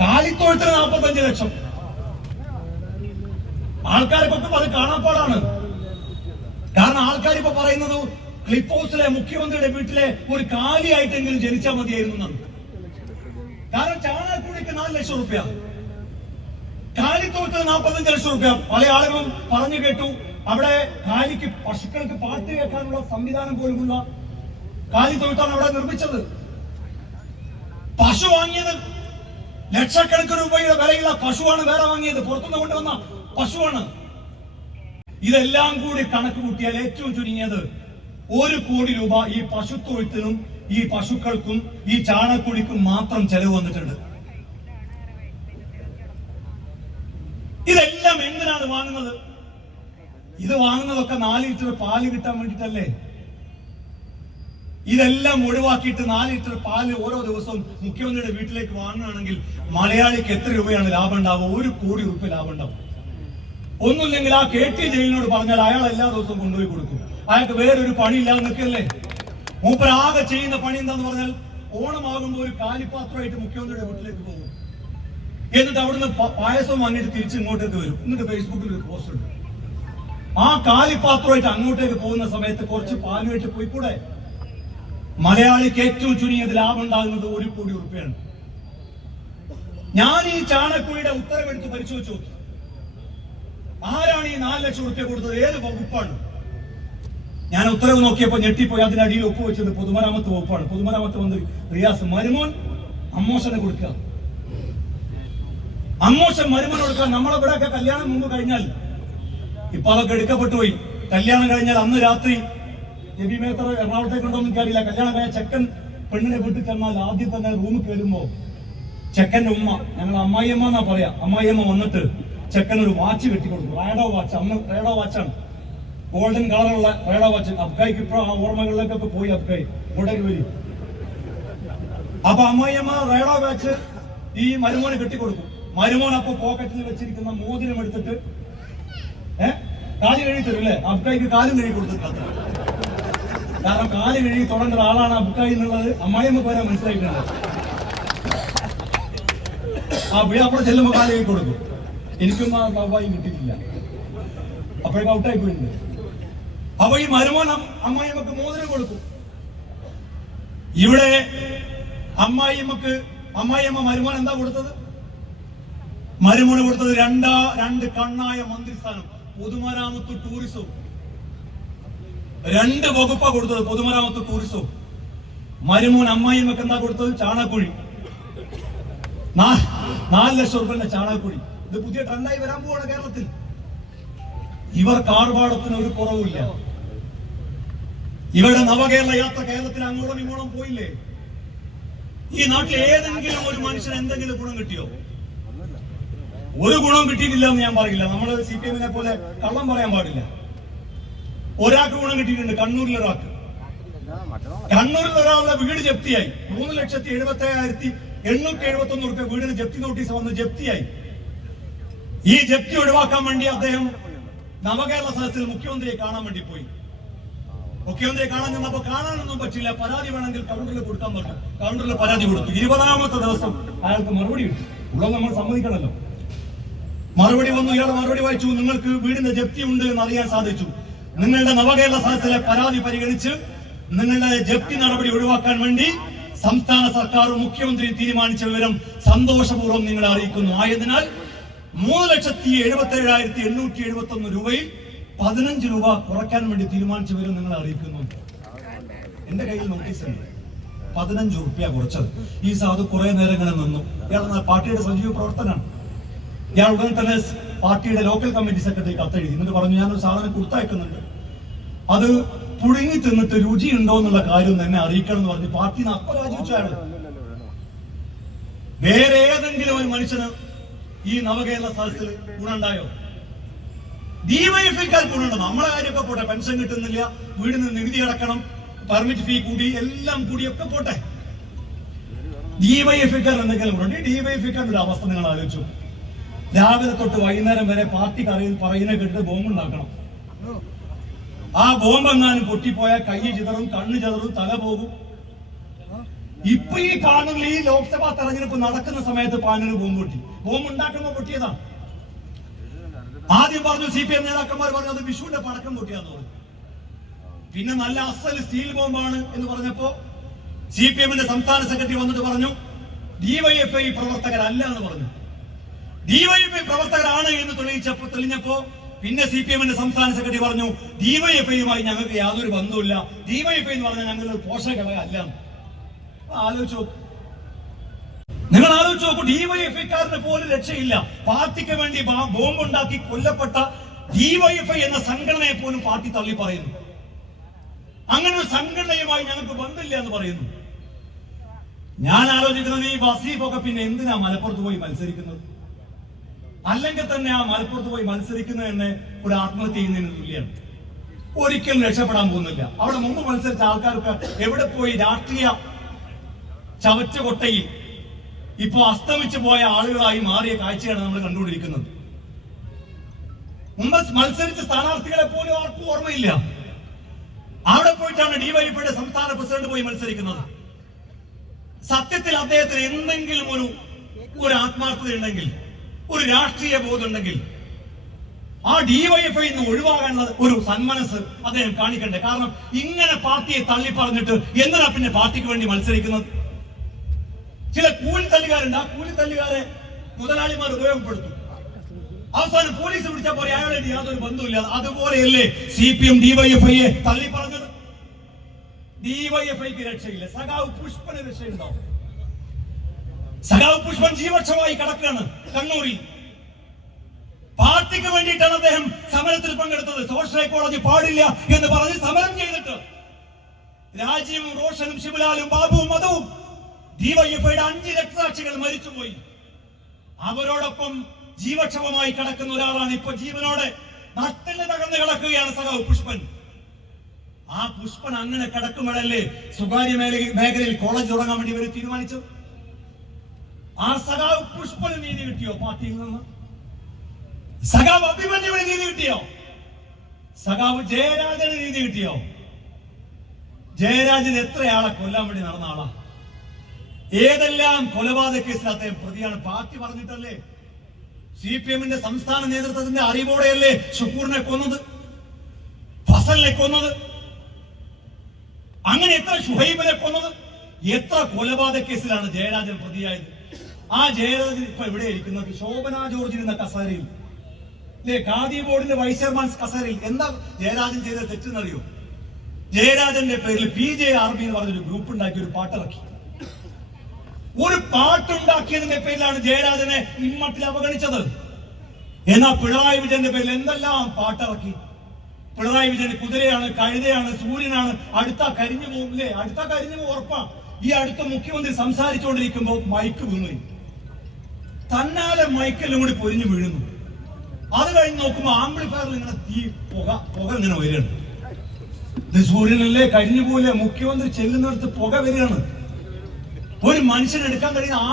കാലിത്തോഴത്തിന് നാൽപ്പത്തഞ്ച് ലക്ഷം. ആൾക്കാർക്കൊക്കെ അത് കാണാപ്പാടാണ്. കാരണം ആൾക്കാർ ഇപ്പൊ പറയുന്നത് ക്ലിഫ് ഹൗസിലെ മുഖ്യമന്ത്രിയുടെ വീട്ടിലെ ഒരു കാലിയായിട്ടെങ്കിലും ജനിച്ചാൽ മതിയായിരുന്നു എന്നാണ്. കാരണം ചാണകക്കൂടിക്ക് നാല് ലക്ഷം റുപ്യ. കാലിത്തോത്തിന് നാൽപ്പത്തഞ്ച് ലക്ഷം റുപ്യ. പല ആളുകളും പറഞ്ഞു കേട്ടു. അവിടെ കാലിക്ക് പശുക്കൾക്ക് പാട്ട് കേൾക്കാനുള്ള സംവിധാനം പോലുമുള്ള കാലിത്തോട്ടാണ് അവിടെ നിർമ്മിച്ചത്. പശു വാങ്ങിയത് ലക്ഷക്കണക്കിന് രൂപയുടെ വിലയുള്ള പശുവാണ് വേറെ വാങ്ങിയത്. പുറത്തുനിന്ന് കൊണ്ടുവന്ന പശുവാണ്. ഇതെല്ലാം കൂടി കണക്ക് കൂട്ടിയാൽ ഏറ്റവും ചുരുങ്ങിയത് ഒരു കോടി രൂപ ഈ പശുത്തൊഴുത്തിനും ഈ പശുക്കൾക്കും ഈ ചാണകക്കുഴിക്കും മാത്രം ചെലവ് വന്നിട്ടുണ്ട്. ഇതെല്ലാം എന്തിനാണ് വാങ്ങുന്നത്? ഇത് വാങ്ങുന്നതൊക്കെ നാല് ലിറ്റർ പാൽ കിട്ടാൻ വേണ്ടിട്ടല്ലേ ഇതെല്ലാം ഒഴിവാക്കിയിട്ട് നാല് ലിറ്റർ പാൽ ഓരോ ദിവസവും മുഖ്യമന്ത്രിയുടെ വീട്ടിലേക്ക് വാങ്ങുകയാണെങ്കിൽ മലയാളിക്ക് എത്ര രൂപയാണ് ലാഭം ഉണ്ടാവുക? ഒരു കോടി രൂപ ലാഭം ഉണ്ടാവും. ഒന്നുമില്ലെങ്കിൽ ആ കെ ടി ജയിലിനോട് പറഞ്ഞാൽ അയാൾ എല്ലാ ദിവസവും കൊണ്ടുപോയി കൊടുക്കും. അയാൾക്ക് വേറൊരു പണിയില്ലാതെ നിൽക്കല്ലേ? മൂപ്പരാകെ ചെയ്യുന്ന പണി എന്താന്ന് പറഞ്ഞാൽ ഓണമാകുമ്പോൾ ഒരു കാലിപ്പാത്രമായിട്ട് മുഖ്യമന്ത്രിയുടെ വീട്ടിലേക്ക് പോകും. എന്നിട്ട് അവിടുന്ന് പായസം വാങ്ങിയിട്ട് തിരിച്ച് ഇങ്ങോട്ടേക്ക് വരും. എന്നിട്ട് ഫേസ്ബുക്കിൽ ഒരു പോസ്റ്റ് ഉണ്ട്. ആ കാലിപ്പാത്രമായിട്ട് അങ്ങോട്ടേക്ക് പോകുന്ന സമയത്ത് കുറച്ച് പാലുമായിട്ട് പോയിക്കൂടെ? മലയാളിക്ക് ഏറ്റവും ചുരുങ്ങിയത് ലാഭം ഉണ്ടാകുന്നത് ഒരു കോടി ഉറുപ്പയാണ്. ഞാൻ ഈ ചാണക്കുഴിയുടെ ഉത്തരവെടുത്ത് പരിശോധിച്ചു. ആരാണ് ഈ നാല് ലക്ഷം ഉറുപ്പ്യ കൊടുത്തത്? ഏത് വകുപ്പാണ്? ഞാൻ ഉത്തരവ് നോക്കിയപ്പോൾ ഞെട്ടിപ്പോയി. അതിനടിയിൽ ഒപ്പുവെച്ചത് പൊതുമരാമത്ത് വകുപ്പാണ്. പൊതുമരാമത്ത് മന്ത്രി റിയാസ് മരുമോൻ അമ്മോശനെ കൊടുക്കുക. അമ്മോശൻ മരുമോൻ കൊടുക്കുക. നമ്മളെ ഇവിടെയൊക്കെ കല്യാണം മുമ്പ് കഴിഞ്ഞാൽ ഇപ്പൊ അതൊക്കെ എടുക്കപ്പെട്ടു പോയി. കല്യാണം കഴിഞ്ഞാൽ അന്ന് രാത്രി രവി മേത്തർ എറണാകുളത്തേക്ക് ഉണ്ടോ എന്ന് എനിക്കറിയില്ല കല്യാണം കഴിഞ്ഞ ചെക്കൻ പെണ്ണിനെ വീട്ടിൽ ചെന്നാൽ ആദ്യം തന്നെ റൂമിൽ കയറുമ്പോ ചെക്കന്റെ ഉമ്മ ഞങ്ങൾ അമ്മായിയമ്മ എന്നാ പറയാ? അമ്മായിയമ്മ വന്നിട്ട് ചെക്കൻ ഒരു വാച്ച് കെട്ടിക്കൊടുക്കും. റേഡോ വാച്ച് അന്ന് റേഡോ വാച്ചാണ് ഗോൾഡൻ കളറുള്ള റേഡോ വാച്ച് അബ്ഗായിക്ക് ഇപ്പൊ ആ ഓർമ്മകളിലേക്കൊക്കെ പോയി അബ്ഗായി ഇവിടെ വരും. അപ്പൊ അമ്മായിയമ്മ റേഡോ വാച്ച് ഈ മരുമോന് കെട്ടിക്കൊടുക്കും. മരുമോൻ അപ്പൊ പോക്കറ്റിൽ വെച്ചിരിക്കുന്ന മോതിരം എടുത്തിട്ട് ഏഹ് കാലി കഴുകി തരും അല്ലേ? അബ്ഗായിക്ക് കാലും കഴുകി കൊടുത്തിട്ടില്ല കാരണം കാൽ കഴുകി തുടങ്ങുന്ന ആളാണ് ബുക്കായി എന്നുള്ളത് അമ്മായിമ്മ പോരാ മനസ്സിലായിട്ടുണ്ട് ആ പുള്ളി അവിടെ ചെല്ലുമ്പോ കാൽ കഴുകി കൊടുക്കും. എനിക്കും ആ സൗഭാഗ്യം കിട്ടിയിട്ടില്ല. അപ്പോഴേക്കും ഔട്ടായി പോയിട്ടുണ്ട്. അപ്പൊ ഈ മരുമോൻ അമ്മായിമ്മക്ക് മോതിരം കൊടുക്കും. ഇവിടെ അമ്മായിമ്മക്ക് അമ്മായിയമ്മ മരുമോൻ എന്താ കൊടുത്തത്? മരുമോന് കൊടുത്തത് രണ്ടാ രണ്ട് കണ്ണായ മന്ത്രിസ്ഥാനം. പൊതുമരാമത്ത് ടൂറിസവും രണ്ട് വകുപ്പാ കൊടുത്തത്. പൊതുമരാമത്ത് ടൂറിസവും മരുമോൻ അമ്മായിയമ്മക്ക് എന്താ കൊടുത്തത്? ചാണാക്കുഴി. നാല് ലക്ഷം റുപ്യന്റെ ചാണാക്കുഴി. ഇത് പുതിയ ട്രെൻഡായി വരാൻ പോവാണ് കേരളത്തിൽ. ഇവർ കാർപാടത്തിന് ഒരു കുറവുമില്ല. ഇവരുടെ നവകേരള യാത്ര കേരളത്തിൽ അങ്ങോളം ഇങ്ങോളം പോയില്ലേ? ഈ നാട്ടിൽ ഏതെങ്കിലും ഒരു മനുഷ്യന് എന്തെങ്കിലും ഗുണം കിട്ടിയോ? ഒരു ഗുണം കിട്ടിയിട്ടില്ല എന്ന് ഞാൻ പറയില്ല. നമ്മൾ സി പി എമ്മിനെ പോലെ കള്ളം പറയാൻ പാടില്ല. ഒരാൾക്ക് ഗുണം കിട്ടിയിട്ടുണ്ട്. കണ്ണൂരിൽ ഒരാൾക്ക്. കണ്ണൂരിൽ ഒരാളുടെ വീട് ജപ്തിയായി. മൂന്ന് ലക്ഷത്തി എഴുപത്തി അയ്യായിരത്തി എണ്ണൂറ്റി എഴുപത്തി ഒന്ന് റുപ്യ വീടിന് ജപ്തി നോട്ടീസ് വന്ന് ജപ്തിയായി. ഈ ജപ്തി ഒഴിവാക്കാൻ വേണ്ടി അദ്ദേഹം നവകേരള സദസ്സിൽ മുഖ്യമന്ത്രിയെ കാണാൻ വേണ്ടി പോയി. മുഖ്യമന്ത്രിയെ കാണാൻ ചെന്നപ്പോ കാണാനൊന്നും പറ്റില്ല. പരാതി വേണമെങ്കിൽ കൗണ്ടറിൽ കൊടുക്കാൻ പറ്റും കൗണ്ടറിൽ പരാതി കൊടുത്തു. ഇരുപതാമത്തെ ദിവസം അയാൾക്ക് മറുപടി കിട്ടി. ഉള്ളത് നമ്മൾ സമ്മതിക്കണമല്ലോ. മറുപടി വന്നു. ഇയാൾ മറുപടി വായിച്ചു. നിങ്ങൾക്ക് വീടിന്റെ ജപ്തി ഉണ്ട് എന്ന് അറിയാൻ സാധിച്ചു. നിങ്ങളുടെ നവകേരള സദസ്സിലെ പരാതി പരിഗണിച്ച് നിങ്ങളുടെ ജപ്തി നടപടി ഒഴിവാക്കാൻ വേണ്ടി സംസ്ഥാന സർക്കാരും മുഖ്യമന്ത്രി തീരുമാനിച്ച വിവരം സന്തോഷപൂർവം നിങ്ങളെ അറിയിക്കുന്നു. ആയതിനാൽ മൂന്ന് ലക്ഷത്തി എഴുപത്തി ഏഴായിരത്തി എണ്ണൂറ്റി എഴുപത്തി ഒന്ന് രൂപയിൽ പതിനഞ്ച് രൂപ കുറയ്ക്കാൻ വേണ്ടി തീരുമാനിച്ച വിവരം നിങ്ങളെ അറിയിക്കുന്നു. എന്റെ കയ്യിൽ നോട്ടീസ് ഉണ്ട്. പതിനഞ്ച് റുപ്യ കുറച്ചത്. ഈ സാധു കുറെ നേരം ഇങ്ങനെ നിന്നു. ഇയാൾ പാർട്ടിയുടെ സജീവ പ്രവർത്തനാണ്. ഞാൻ ഉടൻ തന്നെ പാർട്ടിയുടെ ലോക്കൽ കമ്മിറ്റി സെക്രട്ടറി കത്തെഴുതി എന്നിട്ട് പറഞ്ഞു ഞാനൊരു സാധനം കൊടുത്തയക്കുന്നുണ്ട്. അത് പുഴുങ്ങി തിന്നിട്ട് ഉണ്ടോ എന്നുള്ള കാര്യം തന്നെ അറിയിക്കണം എന്ന് പറഞ്ഞ് പാർട്ടി അപ്പൊ രാജിവെച്ചു വേറെ ഏതെങ്കിലും ഒരു മനുഷ്യന് ഈ നവകേരള സദസ്സിൽ ഗുണുണ്ടായോ ഡിവൈഎഫ്ഐക്കാർ ഗുണുണ്ട് നമ്മളെ കാര്യമൊക്കെ പോട്ടെ. പെൻഷൻ കിട്ടുന്നില്ല. വീടിന് നികുതി അടക്കണം. പെർമിറ്റ് ഫീ കൂടി. എല്ലാം കൂടി ഒക്കെ പോട്ടെ. ഡിവൈഎഫ്ഐക്കാർ എന്തെങ്കിലും ഗുണുണ്ട് ഒരു അവസ്ഥ നിങ്ങൾ ആലോചിച്ചു. രാവിലെ തൊട്ട് വൈകുന്നേരം വരെ പാർട്ടി കറിയിൽ പറയുന്ന കേട്ടിട്ട് ബോംബ് ഉണ്ടാക്കണം ആ ബോംബ് എങ്ങാനും പൊട്ടിപ്പോയാൽ കൈ ചിതറും കണ്ണ് ചിതറും തല പോകും. ഇപ്പൊ ഈ പാനൂരിൽ ഈ ലോക്സഭാ തെരഞ്ഞെടുപ്പ് നടക്കുന്ന സമയത്ത് പാനൂർ ബോംബ് പൊട്ടി. ബോംബ് ഉണ്ടാക്കുമ്പോൾ പൊട്ടിയതാണ് ആദ്യം പറഞ്ഞു സി പി എം നേതാക്കന്മാർ പറഞ്ഞു അത് വിഷുവിന്റെ പടക്കം പൊട്ടിയാന്ന് പറഞ്ഞു. പിന്നെ നല്ല അസൽ സ്റ്റീൽ ബോംബാണ് എന്ന് പറഞ്ഞപ്പോ സി പി എമ്മിന്റെ സംസ്ഥാന സെക്രട്ടറി വന്നിട്ട് പറഞ്ഞു ഡിവൈഎഫ്ഐ പ്രവർത്തകരല്ല എന്ന് പറഞ്ഞു. ഡിവൈഎഫ്ഐ പ്രവർത്തകരാണ് എന്ന് തെളിയിച്ചപ്പോ തെളിഞ്ഞപ്പോ പിന്നെ സി പി എമ്മിന്റെ സംസ്ഥാന സെക്രട്ടറി പറഞ്ഞു ഡിവൈഎഫ്ഐയുമായി ഞങ്ങൾക്ക് യാതൊരു ബന്ധവുമില്ല. ഡിവൈഎഫ്ഐ എന്ന് പറഞ്ഞാൽ ഞങ്ങൾ പോഷക ഘടകമല്ല ആലോചിച്ചു നിങ്ങൾ ആലോചിച്ച് നോക്കൂ ഡിവൈഎഫ്ഐക്കാരന് പോലും രക്ഷയില്ല. പാർട്ടിക്ക് വേണ്ടി ബോംബുണ്ടാക്കി കൊല്ലപ്പെട്ട ഡിവൈഎഫ്ഐ എന്ന സംഘടനയെ പോലും പാർട്ടി തള്ളി പറയുന്നു. അങ്ങനെ ഒരു സംഘടനയുമായി ഞങ്ങൾക്ക് ബന്ധമില്ല എന്ന് പറയുന്നു. ഞാൻ ആലോചിക്കുന്നത് ഈ വസീഫൊക്കെ പിന്നെ എന്തിനാ മലപ്പുറത്ത് പോയി മത്സരിക്കുന്നത്? അല്ലെങ്കിൽ തന്നെ ആ മലപ്പുറത്ത് പോയി മത്സരിക്കുന്നത് തന്നെ ഒരു ആത്മഹത്യ ചെയ്യുന്നതിന് തുല്യമാണ് ഒരിക്കലും രക്ഷപ്പെടാൻ പോകുന്നില്ല. അവിടെ മുമ്പ് മത്സരിച്ച ആൾക്കാർക്ക് എവിടെ പോയി രാഷ്ട്രീയ ചവറ്റുകൊട്ടയിൽ ഇപ്പോ അസ്തമിച്ചു പോയ ആളുകളായി മാറിയ കാഴ്ചയാണ് നമ്മൾ കണ്ടുകൊണ്ടിരിക്കുന്നത്. മുമ്പ് മത്സരിച്ച സ്ഥാനാർത്ഥികളെ പോലും ആർക്കും ഓർമ്മയില്ല. അവിടെ പോയിട്ടാണ് ഡിവൈഎഫ്ഐയുടെ സംസ്ഥാന പ്രസിഡന്റ് പോയി മത്സരിക്കുന്നത്. സത്യത്തിൽ അദ്ദേഹത്തിന് എന്തെങ്കിലും ഒരു ഒരു ആത്മാർത്ഥത ഉണ്ടെങ്കിൽ ഒരു രാഷ്ട്രീയ ബോധമുണ്ടെങ്കിൽ ആ ഡിവൈഎഫ്ഐ നിന്ന് ഒഴിവാകാനുള്ള ഒരു സന്മനസ് അദ്ദേഹം കാണിക്കണ്ടേ. കാരണം ഇങ്ങനെ പാർട്ടിയെ തള്ളി പറഞ്ഞിട്ട് എന്തിനാ പിന്നെ പാർട്ടിക്ക് വേണ്ടി മത്സരിക്കുന്നത്? ചില കൂലിത്തല്ലുകാരുണ്ട്. ആ കൂലിത്തല്ലുകാരെ മുതലാളിമാർ ഉപയോഗപ്പെടുത്തും. അവസാനം പോലീസ് പിടിച്ചാൽ പോലെ അയാളുടെ യാതൊരു ബന്ധവുമില്ല അതുപോലെയല്ലേ സി പി എം ഡിവൈഎഫ്ഐയെ തള്ളി പറഞ്ഞത് ഡിവൈഎഫ്ഐക്ക് രക്ഷയില്ല. സഖാവ് പുഷ്പന് രക്ഷയുണ്ടാവും. സഖാവ് പുഷ്പൻ ജീവക്ഷമായി കിടക്കുകയാണ് കണ്ണൂരിൽ. പാർട്ടിക്ക് വേണ്ടിയിട്ടാണ് അദ്ദേഹം സമരത്തിൽ പങ്കെടുത്തത്. സോഷ്യൽ കോളേജ് പാടില്ല എന്ന് പറഞ്ഞ് സമരം ചെയ്തിട്ട്. രാജീവും റോഷനും ശിവലാലും ബാബുവും മധുവും ഡിവൈഎഫ്ഐയുടെ അഞ്ച് രക്തസാക്ഷികൾ മരിച്ചുപോയി. അവരോടൊപ്പം ജീവക്ഷമമായി കിടക്കുന്ന ഒരാളാണ് ഇപ്പൊ ജീവനോടെ നട്ടിൽ തകർന്ന് കിടക്കുകയാണ് സഖാവ് പുഷ്പൻ. ആ പുഷ്പൻ അങ്ങനെ കിടക്കുമ്പോഴല്ലേ സ്വകാര്യ മേഖല മേഖലയിൽ കോളേജ് തുടങ്ങാൻ വേണ്ടി ഇവർ തീരുമാനിച്ചത്? ആ സഖാവ് പുഷ്പന് നീതി കിട്ടിയോ പാർട്ടിയിൽ നിന്ന്? സഖാവ് അഭിമന്യുവിന് നീതി കിട്ടിയോ? സഖാവ് ജയരാജന് നീതി കിട്ടിയോ? ജയരാജൻ എത്രയാളെ കൊല്ലാൻ വേണ്ടി നടന്ന ആളാ? ഏതെല്ലാം കൊലപാതക കേസിൽ അദ്ദേഹം പ്രതിയാണ്? പാർട്ടി പറഞ്ഞിട്ടല്ലേ? സി പി എമ്മിന്റെ സംസ്ഥാന നേതൃത്വത്തിന്റെ അറിവോടെയല്ലേ ഷുക്കൂറിനെ കൊന്നത്? ഫസലിനെ കൊന്നത്? അങ്ങനെ എത്ര ഷുഹൈബിനെ കൊന്നത്? എത്ര കൊലപാതക കേസിലാണ് ജയരാജൻ പ്രതിയായത്? ആ ജയരാജൻ ഇപ്പൊ ഇവിടെ ഇരിക്കുന്നത് ശോഭന ജോർജ് ഇരുന്ന കസേരയിൽ. അല്ലേ ഖാദി ബോർഡിന്റെ വൈസ് ചെയർമാൻ കസേരയിൽ. എന്താ ജയരാജൻ ചെയ്ത തെറ്റെന്നറിയോ? ജയരാജന്റെ പേരിൽ പി ജെ ആർ ബി എന്ന് പറഞ്ഞൊരു ഗ്രൂപ്പ് ഉണ്ടാക്കി ഒരു പാട്ടിറക്കി ഒരു പാട്ടുണ്ടാക്കിയതിന്റെ പേരിലാണ് ജയരാജനെ ഇമ്മട്ടിൽ അവഗണിച്ചത്. എന്നാ പിണറായി വിജയന്റെ പേരിൽ എന്തെല്ലാം പാട്ടിറക്കി പിണറായി വിജയൻ കുതിരയാണ് കഴുതയാണ് സൂര്യനാണ്. അടുത്ത കരിഞ്ഞു പോകും അല്ലേ അടുത്ത കരിഞ്ഞു പോകും ഉറപ്പാ. ഈ അടുത്ത മുഖ്യമന്ത്രി സംസാരിച്ചുകൊണ്ടിരിക്കുമ്പോൾ മൈക്ക് വീണു. തന്നാലെ മൈക്കെല്ലാം കൂടി പൊരിഞ്ഞു വീഴുന്നു. അത് കഴിഞ്ഞ് നോക്കുമ്പോ ആംബ്ലിഫയറിൽ ഇങ്ങനെ തീ പുക പുക ഇങ്ങനെ വരികയാണ്. സൂര്യനല്ലേ കഴിഞ്ഞു പോലെ മുഖ്യമന്ത്രി ചെല്ലുന്നിടത്ത് പുക വരികയാണ്. ഒരു മനുഷ്യൻ എടുക്കാൻ കഴിയുന്ന ആ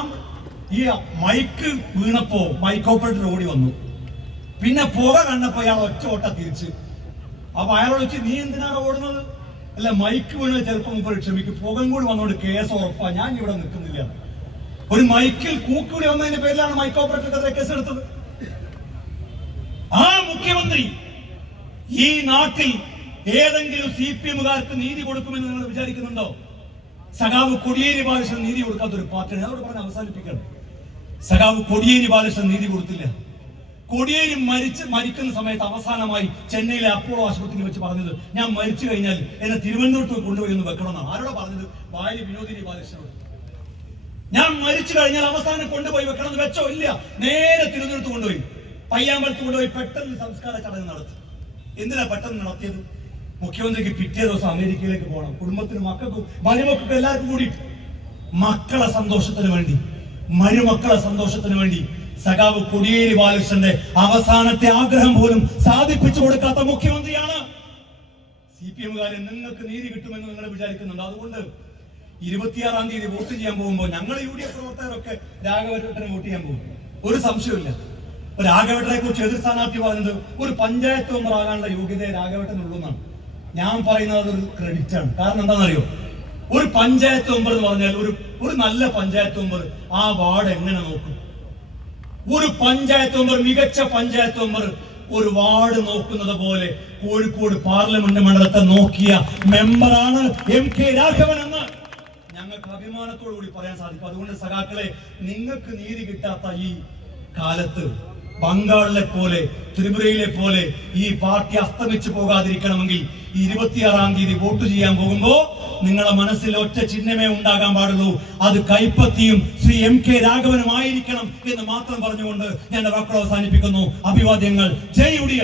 ഈ മൈക്ക് വീണപ്പോ മൈക്ക് ഓപ്പറേറ്റർ ഓടി വന്നു. പിന്നെ പുക കണ്ടപ്പോ അയാൾ ഒറ്റ ഓട്ട തിരിച്ച്. അപ്പൊ അയാളോട് വെച്ച് നീ എന്തിനാണ് ഓടുന്നത്? അല്ല മൈക്ക് വീണ് ചെറുപ്പം മുമ്പ് ക്ഷമിക്കും. പുകം കൂടി വന്നോണ്ട് കേസ് ഉറപ്പാ. ഞാൻ ഇവിടെ നിൽക്കുന്നില്ല. ഒരു മൈക്കിൽ കൂക്കൂടി വന്നതിന്റെ പേരിലാണ് മൈക്ക് കേസ് എടുത്തത് ആ മുഖ്യമന്ത്രി ഈ നാട്ടിൽ ഏതെങ്കിലും സി പി എമ്മുകാർക്ക് നീതി കൊടുക്കുമെന്ന് നിങ്ങൾ വിചാരിക്കുന്നുണ്ടോ? സഖാവ് കൊടിയേരി ബാലകൃഷ്ണൻ നീതി കൊടുക്കാത്ത ഒരു പാർട്ടിയാണ് അതോട് പറഞ്ഞ് അവസാനിപ്പിക്കണം സഖാവ് കൊടിയേരി ബാലകൃഷ്ണൻ നീതി കൊടുത്തില്ല. കൊടിയേരി മരിച്ച് മരിക്കുന്ന സമയത്ത് അവസാനമായി ചെന്നൈയിലെ അപ്പോളോ ആശുപത്രിയിൽ വെച്ച് പറഞ്ഞത് ഞാൻ മരിച്ചു കഴിഞ്ഞാൽ എന്നെ തിരുവനന്തപുരത്ത് കൊണ്ടുപോയി ഒന്ന് വെക്കണമെന്നാണ്. ആരോടെ പറഞ്ഞത്? ഭാര്യ വിനോദിനി ബാലകൃഷ്ണനോട്. ഞാൻ മരിച്ചു കഴിഞ്ഞാൽ അവസാനം കൊണ്ടുപോയി വെക്കണം എന്ന് വെച്ചോ? ഇല്ല. നേരെ തിരുവനന്തപുരത്ത് കൊണ്ടുപോയി. പയ്യാമ്പലത്ത് കൊണ്ടുപോയി പെട്ടെന്ന് സംസ്കാര ചടങ്ങ് നടത്തി. എന്തിനാ പെട്ടെന്ന് നടത്തിയത്? മുഖ്യമന്ത്രിക്ക് പിറ്റേ ദിവസം അമേരിക്കയിലേക്ക് പോകണം. കുടുംബത്തിനും മക്കൾക്കും മരുമക്കൾക്കും എല്ലാവർക്കും കൂടി. മക്കളെ സന്തോഷത്തിന് വേണ്ടി മരുമക്കളെ സന്തോഷത്തിന് വേണ്ടി സഖാവ് കൊടിയേരി ബാലകൃഷ്ണന്റെ അവസാനത്തെ ആഗ്രഹം പോലും സാധിപ്പിച്ചു കൊടുക്കാത്ത മുഖ്യമന്ത്രിയാണ്. സി പി എമ്മുകാരെ നിങ്ങൾക്ക് നീതി കിട്ടുമെന്ന് നിങ്ങൾ വിചാരിക്കുന്നുണ്ട്. അതുകൊണ്ട് ഇരുപത്തിയാറാം തീയതി വോട്ട് ചെയ്യാൻ പോകുമ്പോൾ ഞങ്ങൾ യു ഡി എഫ് പ്രവർത്തകരൊക്കെ രാഘവട്ടനെ വോട്ട് ചെയ്യാൻ പോകും. ഒരു സംശയമില്ല രാഘവട്ടനെ കുറിച്ച് എതിർ സ്ഥാനാർത്ഥി പറഞ്ഞത് ഒരു പഞ്ചായത്ത് മെമ്പർ ആകാനുള്ള യോഗ്യത രാഘവട്ടനുള്ളൂ എന്നാണ് ഞാൻ പറയുന്നത് ഒരു ക്രെഡിറ്റ് ആണ്. കാരണം എന്താണെന്നറിയോ? ഒരു പഞ്ചായത്ത് മെമ്പർ എന്ന് പറഞ്ഞാൽ ഒരു ഒരു നല്ല പഞ്ചായത്ത് മെമ്പർ ആ വാർഡ് എങ്ങനെ നോക്കും? ഒരു പഞ്ചായത്ത് മെമ്പർ മികച്ച പഞ്ചായത്ത് മെമ്പർ ഒരു വാർഡ് നോക്കുന്നത് പോലെ കോഴിക്കോട് പാർലമെന്റ് മണ്ഡലത്തെ നോക്കിയ മെമ്പറാണ് എം കെ രാഘവൻ എന്ന്. ഞങ്ങൾക്ക് അഭിമാനത്തോടു കൂടി പറയാൻ സാധിക്കും. അതുകൊണ്ട് സഖാക്കളെ നിങ്ങൾക്ക് നീതി കിട്ടാത്ത ഈ കാലത്ത് ബംഗാളിലെ പോലെ ത്രിപുരയിലെ പോലെ ഈ പാർട്ടി അസ്തമിച്ചു പോകാതിരിക്കണമെങ്കിൽ ഇരുപത്തിയാറാം തീയതി വോട്ട് ചെയ്യാൻ പോകുമ്പോ നിങ്ങളുടെ മനസ്സിൽ ഒറ്റ ചിഹ്നമേ ഉണ്ടാകാൻ പാടുള്ളൂ. അത് കൈപ്പത്തിയും ശ്രീ എം കെ രാഘവനും ആയിരിക്കണം എന്ന് മാത്രം പറഞ്ഞുകൊണ്ട് ഞാൻ വാക്കുകൾ അവസാനിപ്പിക്കുന്നു. അഭിവാദ്യങ്ങൾ. ജയ് ഉടിയ